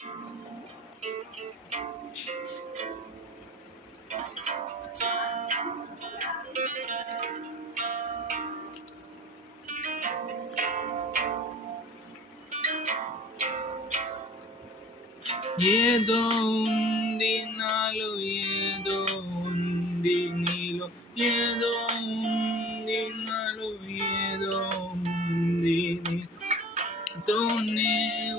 ఏదో ఉంది నాలో, ఏదో ఉంది నీలో, ఏదో ఉంది నాలో, ఏదో ఉంది నీతోనే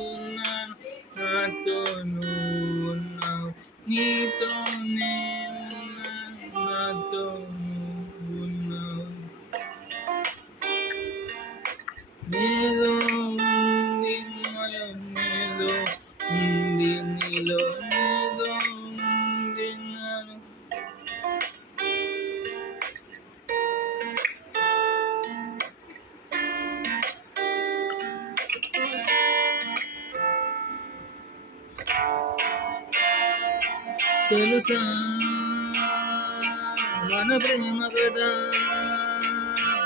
ఉన్నాను, నాతో నువ్వు ఉన్నావు, నీతోనే ఉన్నాను, నాతో నువ్వు ఉన్నావు. ఏదో ఉంది నాలో, ఏదో ఉంది నీలో, ఏదో ఉంది నాలో. తెలుసా మన ప్రేమ కదా,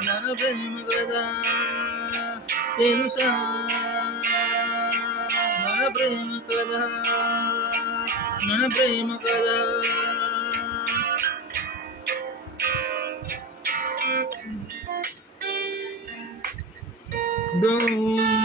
మన ప్రేమ కదా, తెలుసా మన ప్రేమ కదా, మన ప్రేమ కదా. Don't